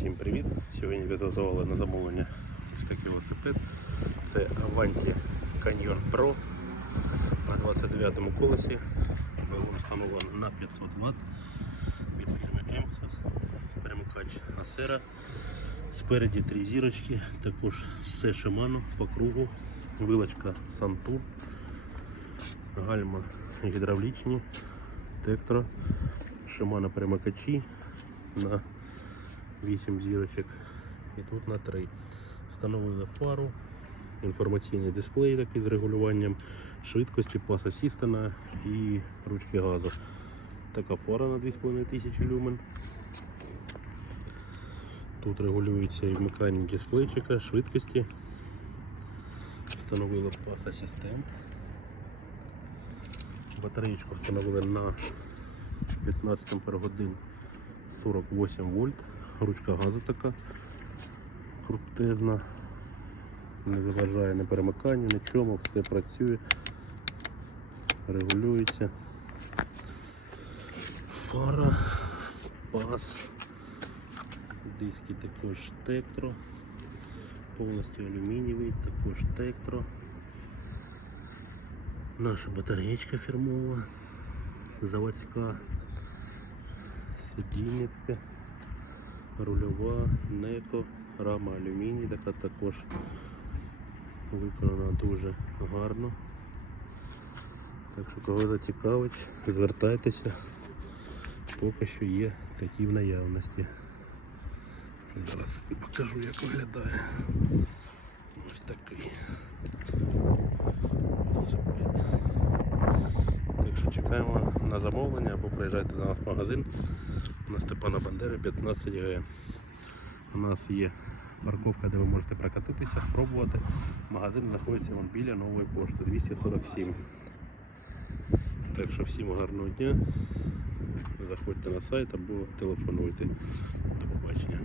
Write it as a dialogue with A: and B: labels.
A: Всім привіт! Сьогодні підготували на замовлення ось такий велосипед. Це Avanti Canyon Pro на 29 колесі. Двигун встановлено на 500 Вт від фірми Emsos. Перемикач Acera. Спереді три зірочки, також все Shimano по кругу, вилочка Santur, гальма гідравлічні, тектро, Shimano перемикачі на 8 зірочок і тут на 3. Встановили фару, інформаційний дисплей такий з регулюванням швидкості, пас асістена і ручки газу. Така фара на 2500 люмен. Тут регулюється і вмикання дисплейчика, швидкості. Встановили пас асистент. Батареєчку встановили на 15 годин 48 вольт. Ручка газу така крутезна. Не заважає на перемиканню, нічому, все працює, регулюється. Фара, пас, диски також тектро, повністю алюмінієвий, також тектро. Наша батареєчка фірмова, заводська, сидіння, рульова, неко, рама алюміній, така також виконана дуже гарно. Так що кого зацікавить, звертайтеся, поки що є такі в наявності. Зараз покажу як виглядає. Ось такий. велосипед. Так що чекаємо на замовлення або приїжджайте до нас в магазин на Степана Бандери 15 г. У нас є парковка, де ви можете прокатитися, спробувати. Магазин знаходиться вон біля нової пошти 247. Так що всім гарного дня. Заходьте на сайт або телефонуйте. До побачення.